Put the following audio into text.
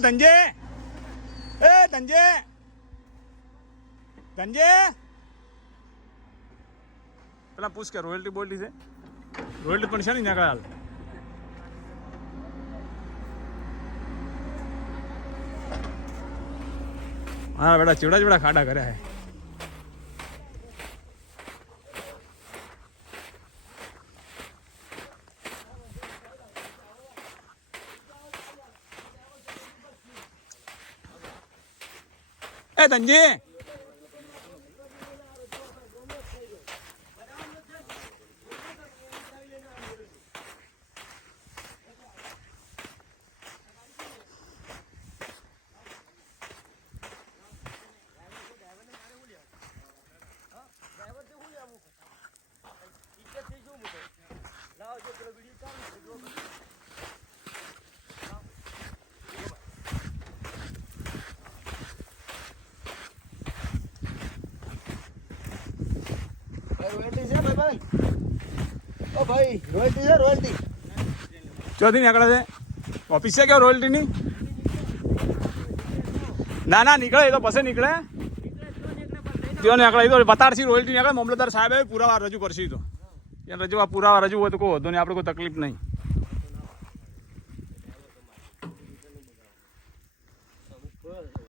ધનજે એ ધનજે ધનજે પેલા પૂછ કે રોયલ્ટી બોલ્ટી છે રોયલ્ટી પણ છે ને ત્યાં હાલ હા બેટા ચેવડા ચેવડા ખાડા કર્યા હે એ ધનજી રોયલ્ટી છે ભાઈ ઓ ભાઈ રોયલ્ટી છે રોયલ્ટી ચોથી નીકળે છે ઓફિસ છે કેવો રોયલ્ટીની ના ના નીકળે એ તો પછી નીકળે જો નીકળે એ તો બતાડશી રોયલ્ટી નીકળે મામલતદાર સાહેબ પુરાવા રજૂ કરશે તો રજૂ પુરાવા રજૂ હોય તો કોઈ વધુ નહીં આપણે કોઈ તકલીફ નહીં